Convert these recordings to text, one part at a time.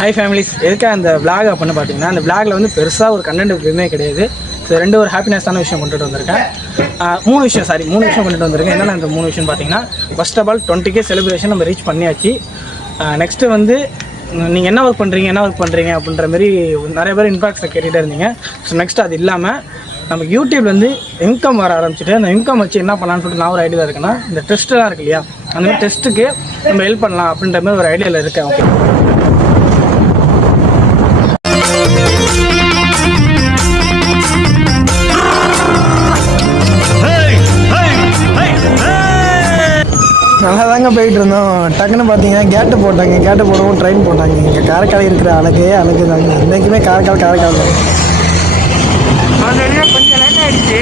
High families, எதுக்காக அந்த vlog அப்படின்னு பார்த்தீங்கன்னா, அந்த விளாகில் வந்து பெருசாக ஒரு கண்டென்ட் எதுவுமே கிடையாது. ஸோ ஒரு ஹாப்பினஸான விஷயம் கொண்டுட்டு வந்திருக்கேன். மூணு விஷயம் கொண்டுட்டு வந்திருக்கேன். என்னென்ன அந்த 3 விஷயம் பார்த்தீங்கன்னா, first of all 20K celebration நம்ம ரீச் பண்ணியாச்சு. நெக்ஸ்ட்டு வந்து நீங்கள் என்ன ஒர்க் பண்ணுறீங்க அப்படின்ற மாதிரி நிறைய பேர் இன்பாக்ஸை கேட்டுகிட்டே இருந்தீங்க. ஸோ நெக்ஸ்ட் அது இல்லாமல் நமக்கு யூடியூப்ல வந்து இன்கம் வர ஆரம்பிச்சுட்டு, அந்த இன்கம் வச்சு என்ன பண்ணலான்னு சொல்லிட்டு நான் ஒரு ஐடியா இருக்குன்னா, இந்த டெஸ்ட்டெலாம் இருக்கு இல்லையா, அந்த மாதிரி டெஸ்ட்டுக்கு நம்ம ஹெல்ப் பண்ணலாம் அப்படின்ற மாதிரி ஒரு ஐடியாவில் இருக்கேன். ஓகே, நல்லா தாங்க போயிட்டு இருந்தோம். டக்குன்னு பார்த்தீங்கன்னா கேட்டு போடவும் ட்ரெயின் போட்டாங்க. இங்கே காரைக்கால் இருக்கிற அழகு தாங்க. இன்றைக்குமே காரைக்கால் தான். கொஞ்சம் லேட் ஆகிடுச்சு.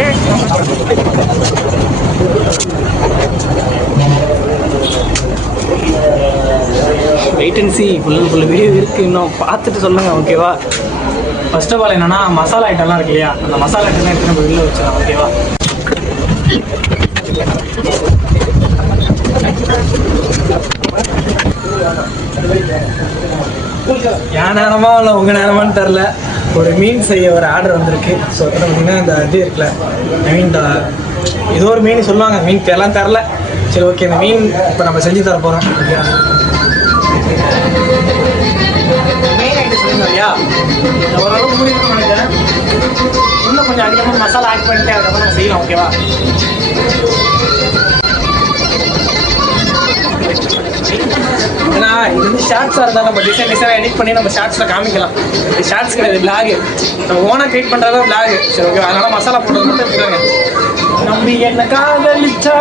Wait and see, full video இருக்குது, இன்னும் பார்த்துட்டு சொல்லுங்கள். ஓகேவா? ஃபர்ஸ்ட் ஆஃப் ஆல் என்னென்னா, மசாலா ஐட்டம்லாம் இருக்கு இல்லையா, அந்த மசாலா ஐட்டம்லாம் எடுத்து நம்ம வெளில வச்சிடலாம். ஓகேவா? என் நேரமா இல்லை உங்கள் நேரமானு தெரில, ஒரு மீன் செய்ய ஒரு ஆர்டர் வந்திருக்கு. ஸோ பார்த்தீங்கன்னா இந்த இது இருக்குல்ல, மீன் ஏதோ ஒரு மீன் சொல்லுவாங்க, மீன் எல்லாம் தெரில. சரி, ஓகே, இந்த மீன் இப்போ நம்ம செஞ்சு தர போகிறோம். ஓகே, மீன் ஐட்டம் சொல்லுங்க இல்லையா, ஓரளவுக்கு முடிவு நினைக்கிறேன். இன்னும் கொஞ்சம் அதிகமாக மசாலா ஆட் பண்ணிட்டு அதுக்கப்புறம் நம்ம செய்யலாம். ஓகேவா? ஏன்னா இது வந்து ஷார்ட்ஸாக இருந்தால் நம்ம டிசைனாக எடிட் பண்ணி நம்ம ஷார்ட்ஸில் காமிக்கலாம். இது ஷார்ட்ஸ் கிடையாது, விளாகு. நம்ம ஓனாக க்ரியேட் பண்ணுறதா விளாகு. சரி, ஓகே, அதனால் மசாலா போடுறது மட்டும் எடுத்துக்காங்க. நம்பி என்ன காதலிச்சா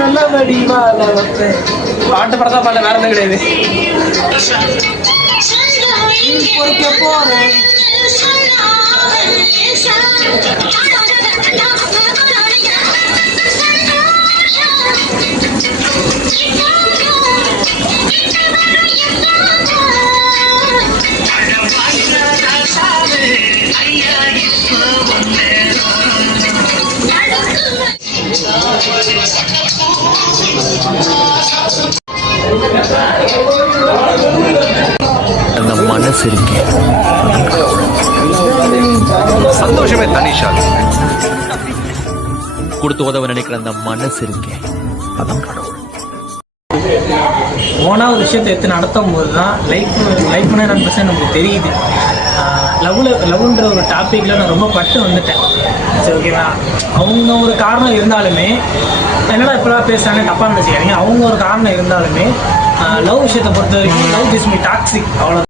நல்லபடி வாழ வைப்பேன். பாட்டு படத்தா பாட்டு வேற எதுவும் கிடையாது. போறேன் அந்த மனசு இருக்கு, சந்தோஷமே தனிஷா கொடுத்து உதவ நினைக்கிற அந்த மனசு இருக்கு, அதான் கடவுள். ஓனாக ஒரு விஷயத்தை எடுத்து நடத்தும் போது தான் லைஃப் 100% நமக்கு தெரியுது. லவ்ன்ற ஒரு டாப்பிக்கில் நான் ரொம்ப பட்டு வந்துட்டேன். சரி, ஓகேவா? அவங்க ஒரு காரணம் இருந்தாலுமே, என்னடா இப்போலாம் பேசுகிறாங்க தப்பாக நினச்சிக்காதீங்க. அவங்க ஒரு காரணம் இருந்தாலுமே லவ் விஷயத்தை பொறுத்த வரைக்கும் லவ் இஸ் மீ டாக்ஸிக், அவ்வளோ.